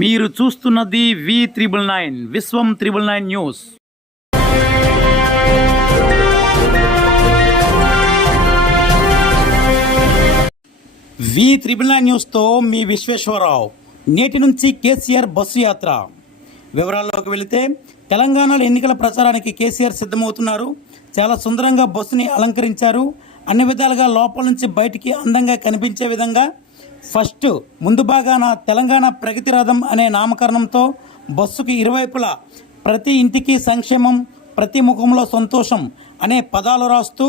మీరు చూస్తున్నది V999 విశ్వం 999 news. V999 న్యూస్తో మీ విశ్వేశ్వరరావు. నేటి నుంచి కేసీఆర్ బస్సు యాత్ర వివరాల్లోకి వెళితే, తెలంగాణలో ఎన్నికల ప్రచారానికి కేసీఆర్ సిద్ధమవుతున్నారు. చాలా సుందరంగా బస్సుని అలంకరించారు. అన్ని విధాలుగా లోపల నుంచి బయటికి అందంగా కనిపించే విధంగా ఫస్ట్ ముందు భాగాన తెలంగాణ ప్రగతి రథం అనే నామకరణంతో బస్సుకి ఇరువైపులా ప్రతి ఇంటికి సంక్షేమం, ప్రతి ముఖంలో సంతోషం అనే పదాలు రాస్తూ,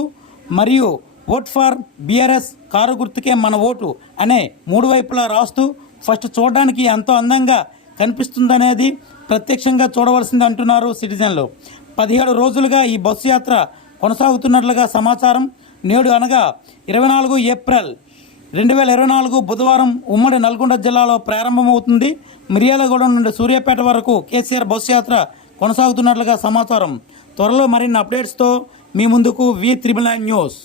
మరియు ఓట్ ఫర్ బీఆర్ఎస్, కారు గుర్తుకే మన ఓటు అనే మూడు వైపులా రాస్తూ ఫస్ట్ చూడడానికి ఎంతో అందంగా కనిపిస్తుందనేది ప్రత్యక్షంగా చూడవలసింది అంటున్నారు సిటిజన్లు. 17 రోజులుగా ఈ బస్సు యాత్ర కొనసాగుతున్నట్లుగా సమాచారం. నేడు అనగా 24 ఏప్రిల్ 2024 బుధవారం ఉమ్మడి నల్గొండ జిల్లాలో ప్రారంభమవుతుంది. మిర్యాలగూడెం నుండి సూర్యాపేట వరకు కేసీఆర్ బస్సు యాత్ర కొనసాగుతున్నట్లుగా సమాచారం. త్వరలో మరిన్ని అప్డేట్స్తో మీ ముందుకు V999 న్యూస్.